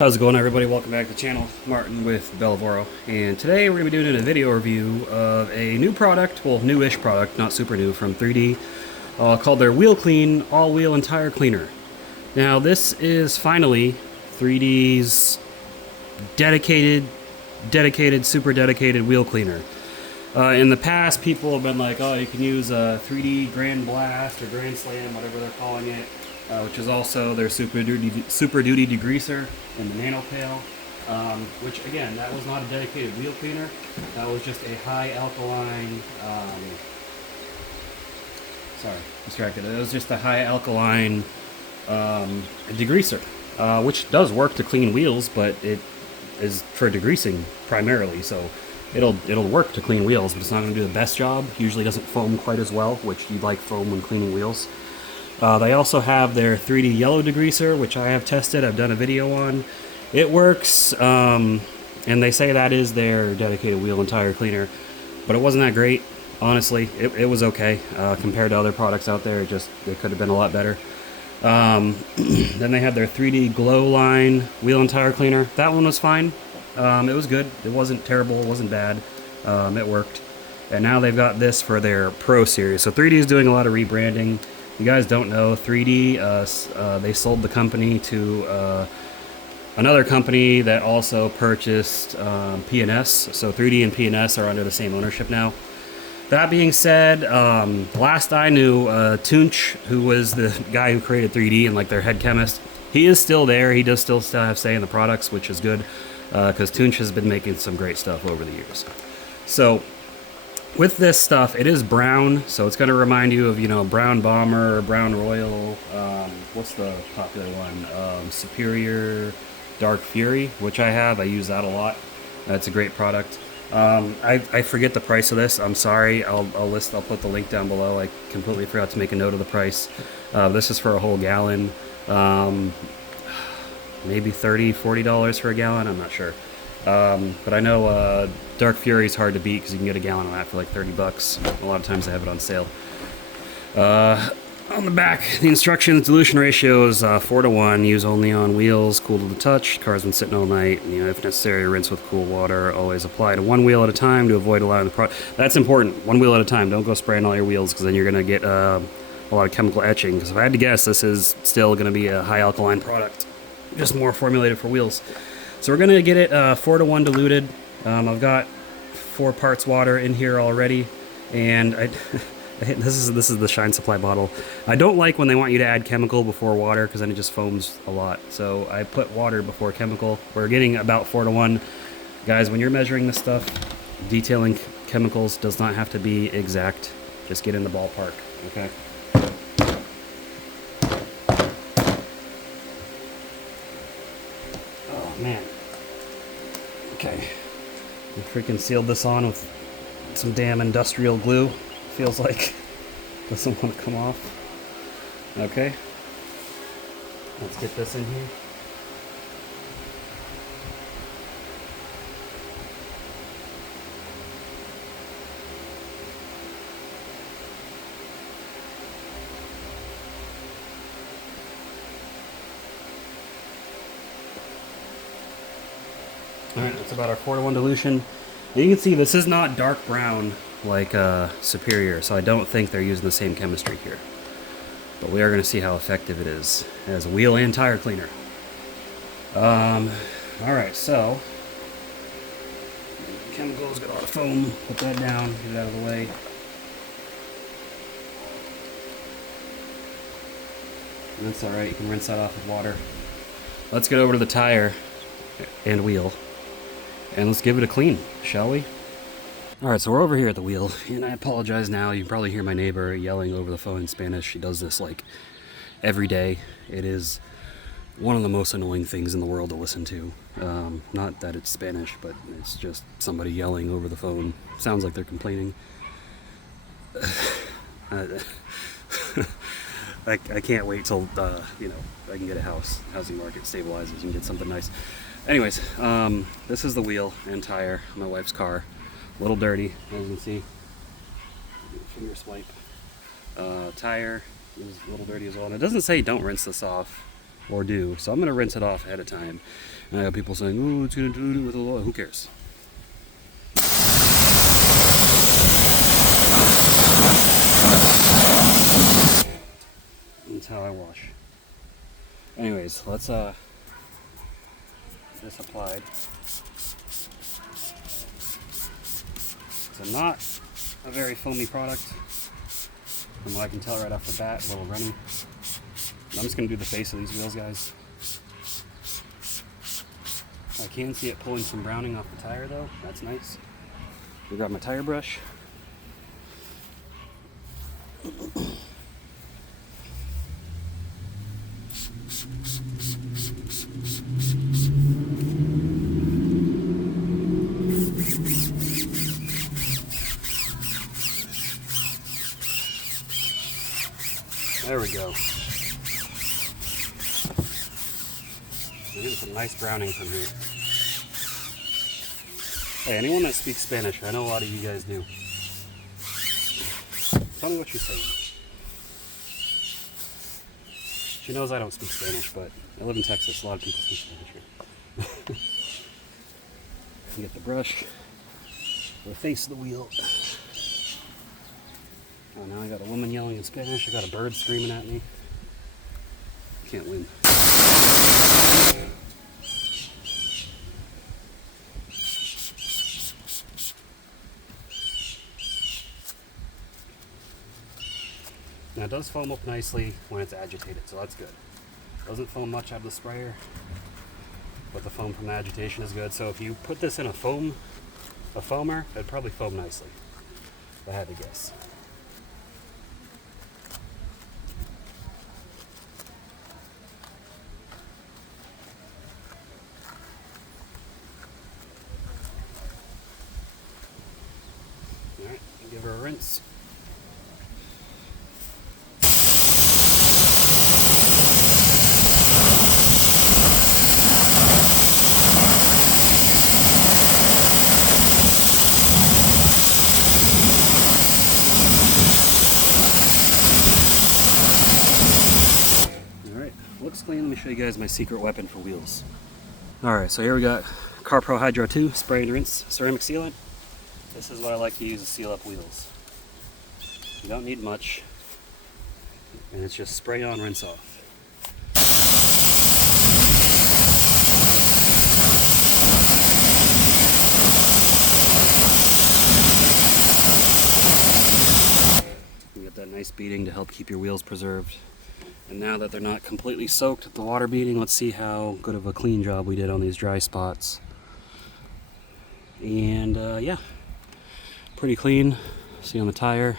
How's it going, everybody? Welcome back to the channel. Martin with Belvoro, and today we're going to be doing a video review of a new product, well, newish product, not super new, from 3D, called their Wheel Clean All-Wheel and Tire Cleaner. Now, this is finally 3D's super dedicated wheel cleaner. In the past, people have been like, oh, you can use a 3D Grand Blast or Grand Slam, whatever they're calling it, which is also their Super Duty degreaser in the nano pail, which again, that was not a dedicated wheel cleaner. That was just a high alkaline, sorry, distracted. It was just a high alkaline degreaser, which does work to clean wheels, but it is for degreasing primarily, so it'll work to clean wheels, but it's not going to do the best job. Usually doesn't foam quite as well, which you'd like foam when cleaning wheels. They also have their 3D yellow degreaser, which I have tested. I've done a video on. It works, and they say that is their dedicated wheel and tire cleaner, but it wasn't that great, honestly. It was okay compared to other products out there. It could have been a lot better. Then they had their 3D glow line wheel and tire cleaner. That one was fine. It was good. It wasn't terrible. It wasn't bad. It worked. And now they've got this for their Pro series. So 3D is doing a lot of rebranding. You guys don't know, 3D, they sold the company to another company that also purchased P&S. So 3D and P&S are under the same ownership now. That being said, last I knew, Tunch, who was the guy who created 3D and like their head chemist, he is still there. He does still have say in the products, which is good, because Tunch has been making some great stuff over the years. So with this stuff, it is brown, so it's going to remind you of, Brown Bomber or Brown Royal. What's the popular one? Superior Dark Fury, which I have. I use that a lot. That's a great product. I forget the price of this. I'm sorry. I'll put the link down below. I completely forgot to make a note of the price. This is for a whole gallon. Maybe $30, $40 for a gallon. I'm not sure. But I know Dark Fury is hard to beat because you can get a gallon of that for like 30 bucks. A lot of times they have it on sale. On the back, the instructions, dilution ratio is 4:1. Use only on wheels, cool to the touch. Car's been sitting all night. If necessary, rinse with cool water. Always apply to one wheel at a time to avoid allowing the product. That's important. One wheel at a time. Don't go spraying all your wheels because then you're going to get a lot of chemical etching. Because if I had to guess, this is still going to be a high alkaline product, just more formulated for wheels. So we're going to get it 4:1 diluted. I've got 4 parts water in here already, and this is the Shine Supply bottle. I don't like when they want you to add chemical before water because then it just foams a lot. So I put water before chemical. We're getting about 4:1. Guys, when you're measuring this stuff, detailing chemicals does not have to be exact. Just get in the ballpark, okay? Oh, man. Okay. I freaking sealed this on with some damn industrial glue. Feels like doesn't want to come off. Okay. Let's get this in here. Alright, that's about our 4:1 dilution. And you can see this is not dark brown like Superior, so I don't think they're using the same chemistry here. But we are going to see how effective it is as a wheel and tire cleaner. Alright, so chemicals, got a lot of foam, put that down, get it out of the way. And that's alright, you can rinse that off with water. Let's get over to the tire and wheel, and let's give it a clean, shall we? Alright, so we're over here at the wheel, and I apologize now. You can probably hear my neighbor yelling over the phone in Spanish. She does this like every day. It is one of the most annoying things in the world to listen to. Not that it's Spanish, but it's just somebody yelling over the phone. Sounds like they're complaining. I can't wait till I can get a house. Housing market stabilizes and get something nice. Anyways, this is the wheel and tire on my wife's car. A little dirty, as you can see. Finger swipe. Tire is a little dirty as well. And it doesn't say don't rinse this off. or do. So I'm going to rinse it off ahead of time. And I got people saying, oh, it's going to dilute it with a lot. Who cares? That's how I wash. Anyways, let's get this applied. So not a very foamy product. From what I can tell right off the bat, a little runny. I'm just going to do the face of these wheels, guys. I can see it pulling some browning off the tire though. That's nice. I'll grab my tire brush. There we go. We're getting some nice browning from here. Hey, anyone that speaks Spanish, I know a lot of you guys do. Tell me what you're saying. She knows I don't speak Spanish, but I live in Texas. A lot of people speak Spanish here. Get the brush for the face of the wheel. Oh, now I got a woman yelling in Spanish. I got a bird screaming at me. Can't win. Now it does foam up nicely when it's agitated, so that's good. Doesn't foam much out of the sprayer, but the foam from the agitation is good. So if you put this in a foamer, it'd probably foam nicely, if I had to guess. Alright, give her a rinse. Looks clean. Let me show you guys my secret weapon for wheels. Alright, so here we got Car Pro Hydro 2 spray and rinse ceramic sealant. This is what I like to use to seal up wheels. You don't need much, and it's just spray on, rinse off. You get that nice beading to help keep your wheels preserved. And now that they're not completely soaked with the water beading, let's see how good of a clean job we did on these dry spots. And yeah, pretty clean. See on the tire,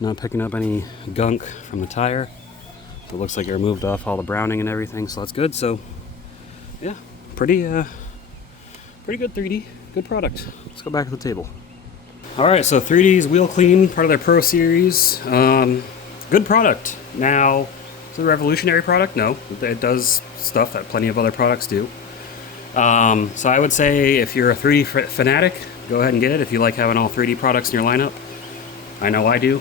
not picking up any gunk from the tire. So it looks like it removed off all the browning and everything, so that's good. So yeah, pretty good 3D, good product. Let's go back to the table. All right, so 3D's Wheel Clean, part of their Pro Series. Good product. Now, is it a revolutionary product? No, it does stuff that plenty of other products do. So I would say if you're a 3D fanatic, go ahead and get it if you like having all 3D products in your lineup. I know I do.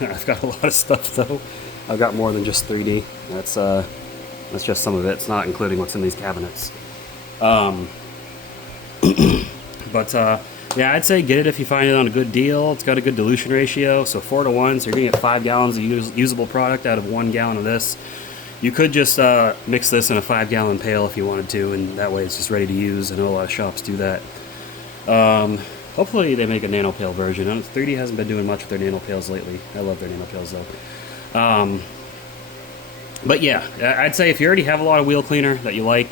I've got a lot of stuff though. I've got more than just 3D. That's just some of it. It's not including what's in these cabinets. Yeah, I'd say get it if you find it on a good deal. It's got a good dilution ratio, so 4:1, so you're gonna get 5 gallons of usable product out of 1 gallon of this. You could just mix this in a 5-gallon pail if you wanted to, and that way it's just ready to use. I know a lot of shops do that. Hopefully they make a nano pail version. 3D hasn't been doing much with their nano pails lately. I love their nano pails though. But yeah, I'd say if you already have a lot of wheel cleaner that you like,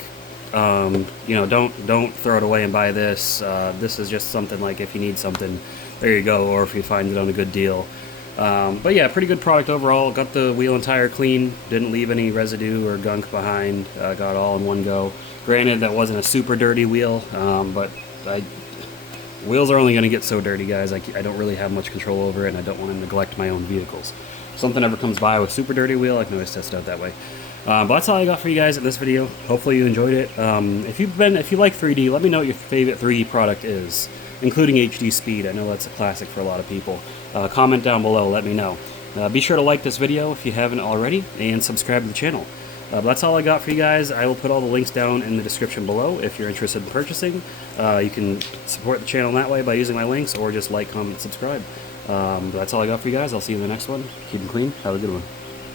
you know, don't throw it away and buy this. This is just something like if you need something, there you go, or if you find it on a good deal. But yeah, pretty good product overall. Got the wheel and tire clean, didn't leave any residue or gunk behind. Got all in one go. Granted, that wasn't a super dirty wheel, but wheels are only going to get so dirty, guys. I don't really have much control over it, and I don't want to neglect my own vehicles. If something ever comes by with super dirty wheel, I can always test it out that way. But that's all I got for you guys in this video. Hopefully you enjoyed it. If you like 3D, let me know what your favorite 3D product is, including HD Speed. I know that's a classic for a lot of people. Comment down below, let me know. Be sure to like this video if you haven't already, and subscribe to the channel. But that's all I got for you guys. I will put all the links down in the description below if you're interested in purchasing. You can support the channel that way by using my links, or just like, comment, subscribe. But that's all I got for you guys. I'll see you in the next one. Keep them clean. Have a good one.